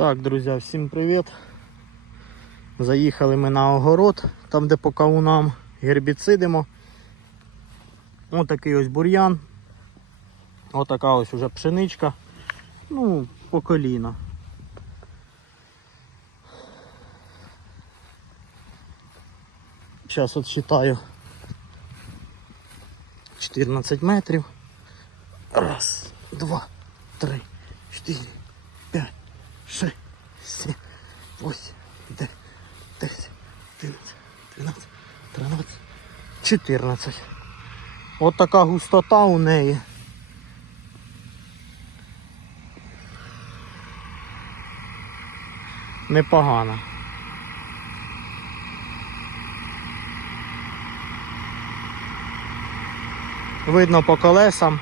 Так, друзі, всім привіт. Заїхали ми на огород, там де по кавунам гербіцидимо. Ось такий ось бур'ян. Ось така ось уже пшеничка. Ну, по коліна. Зараз от считаю 14 метрів. 14. От така густота у неї. Непогана. Видно по колесам,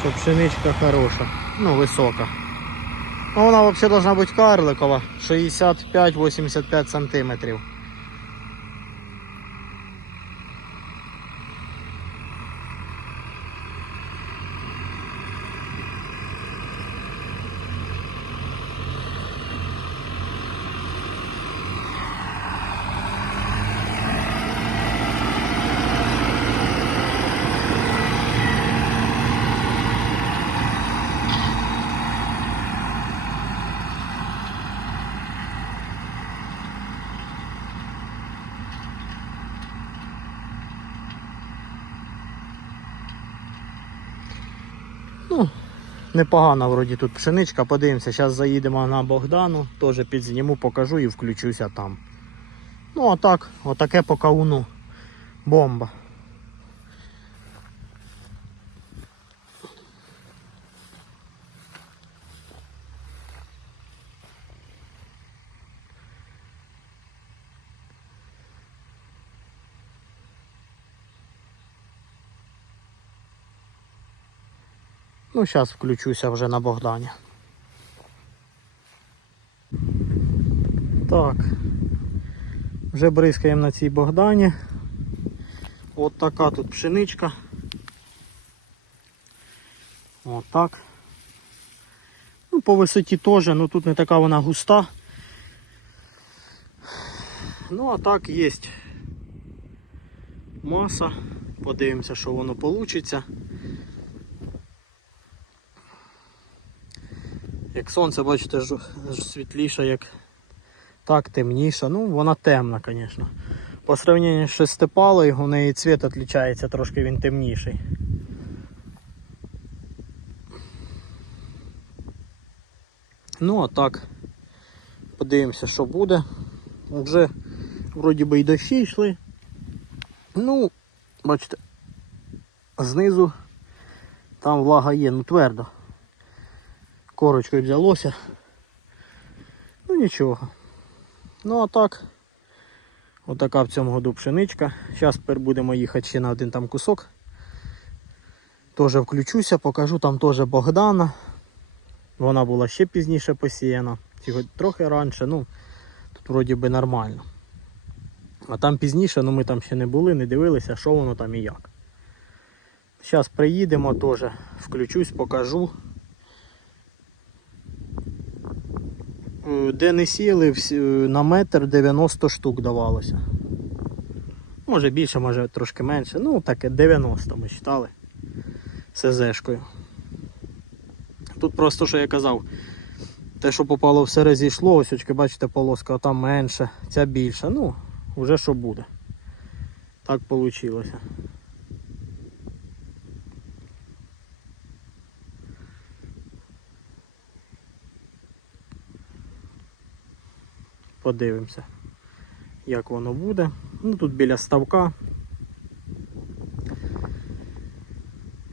що пшеничка хороша, ну висока. Ну, Вона взагалі должна бути карликова, 65-85 сантиметрів. Непогана вроді тут пшеничка. Подивимося, зараз заїдемо на Богдану, теж підзніму, покажу і включуся там. Ну а так, отаке по кауну. Бомба. Ну, зараз включуся вже на Богдані. Так. Вже бризкаємо на цій Богдані. От така тут пшеничка. От так. Ну, по висоті теж, ну тут не така вона густа. Ну, а так є маса. Подивимося, що воно вийде. Як сонце, бачите, ж, ж світліше, як так темніша. Ну, вона темна, звісно. По сравненню з шестипалою, у неї цвіт відрізняється, трошки він темніший. Ну, а так, подивимося, що буде. Вже вроді би і дощі йшли. Ну, бачите, знизу там влага є, ну твердо корочкою взялося. Ну нічого. Ну а так, отака в цьому году пшеничка. Зараз тепер будемо їхати ще на один там кусок. Теж включуся, покажу там теж Богдана. Вона була ще пізніше посіяна, трохи раніше, ну тут вроді би нормально. А там пізніше, ну ми там ще не були, не дивилися, що воно там і як. Зараз приїдемо теж, включусь, покажу. Де не сіяли, е, на метр 90 штук давалося. Може більше, може трошки менше. Ну таке 90 ми вважали СЗшкою. Тут просто, що я казав, те, що попало все розійшло, ось очки, бачите, полоска, а там менше, ця більша. Ну, вже що буде. Так вийшло. Подивимося, як воно буде. Ну тут біля ставка.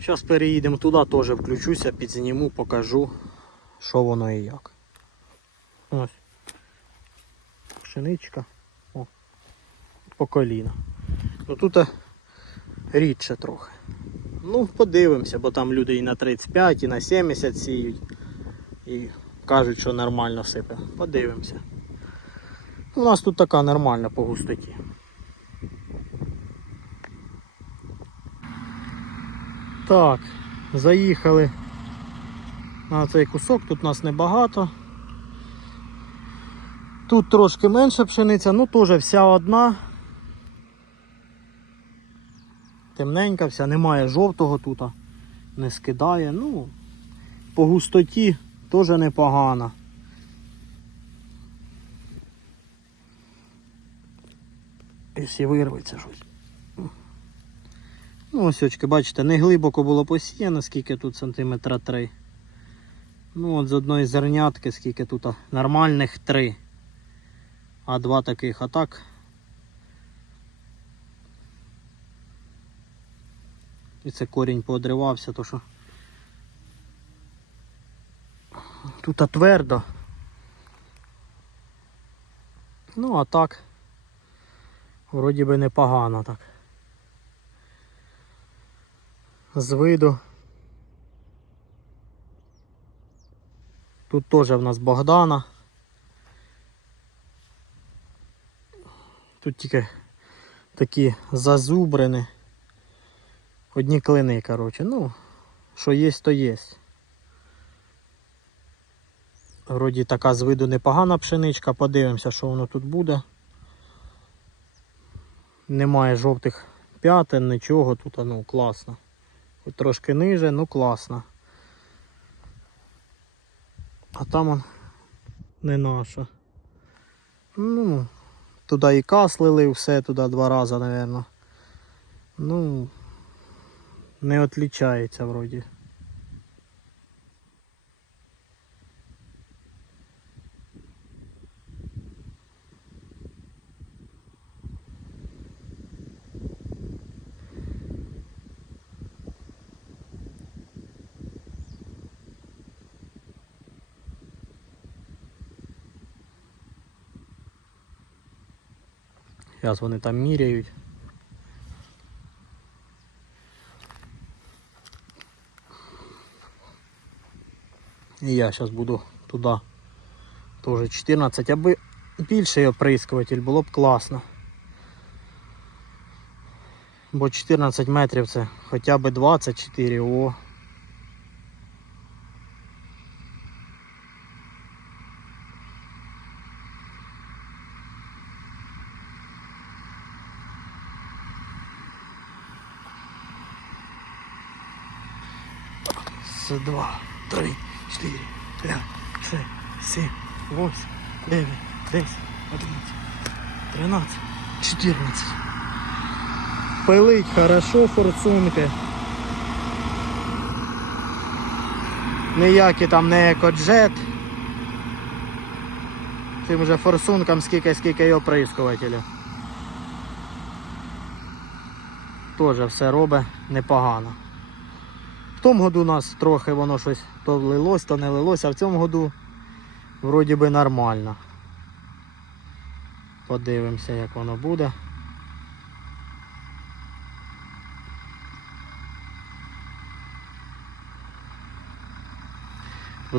Зараз переїдемо туди, теж включуся, підзніму, покажу, що воно і як. Ось. Пшеничка. О, по коліна. Ну тут е, рідше трохи. Ну, подивимося, бо там люди і на 35, і на 70 сіють. І кажуть, що нормально сипе. Подивимося. У нас тут така нормальна по густоті. Так, заїхали на цей кусок, тут нас небагато. Тут трошки менша пшениця, ну теж вся одна. Темненька вся, немає жовтого тут, не скидає. Ну, по густоті теж непогано. Якщо вирветься щось. Ну, ось очки, бачите, не глибоко було посіяно, скільки тут сантиметра 3. Ну, от з одної зернятки, скільки тут нормальних 3. А два таких, а так. І це корінь поодривався, то що. Тут твердо. Ну, а так. Вроді би непогано так. З виду. Тут теж в нас Богдана. Тут тільки такі зазубрини. Одні клини, коротше. Ну, що є, то є. Вроді така з виду непогана пшеничка, подивимося, що воно тут буде. Немає жовтих п'ятин, нічого тут, ну класно. Хоч трошки ниже, ну класно. А там он не наша. Ну, туди і кас лили, все туди два рази, мабуть. Ну, не відлічається вроді. Зараз вони там міряють. І я зараз буду туди. Теж 14, аби більший оприскуватель було б класно. Бо 14 метрів це хоча б 24, о. Два, три, четыре, пять, шесть, семь, восемь, девять, десять, одиннадцать, тринадцать, четырнадцать. Пилить хорошо форсунки. Ніякі там не екоджет. Цим вже форсункам скільки скільки його оприскувателів. Теж все робить непогано. Тому году у нас трохи воно щось то лилось, то не лилось, а в цьому году вроді би нормально. Подивимося, як воно буде.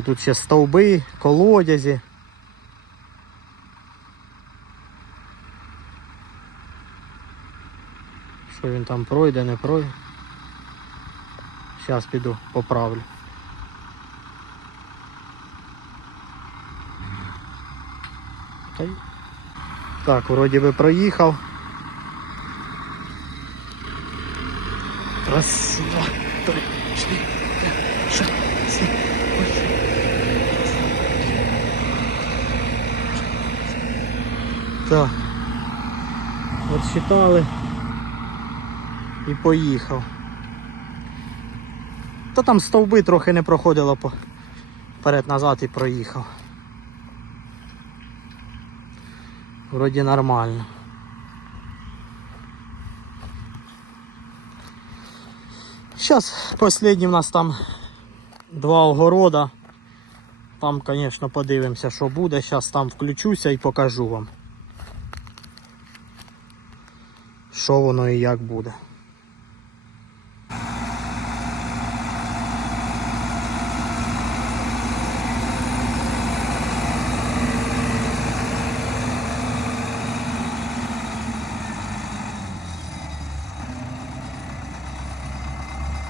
Тут ще стовби, колодязі. Що він там пройде, не пройде. Зараз піду поправлю. Та Так, вроді би проїхав. Раз, два, три, чотири, п'ять, шесть, сім, вісім. Так. От і поїхав. Та там стовби трохи не проходило вперед-назад і проїхав. Вроді нормально. Зараз останній в нас там два огорода. Там, звісно, подивимося, що буде. Зараз там включуся і покажу вам, що воно і як буде.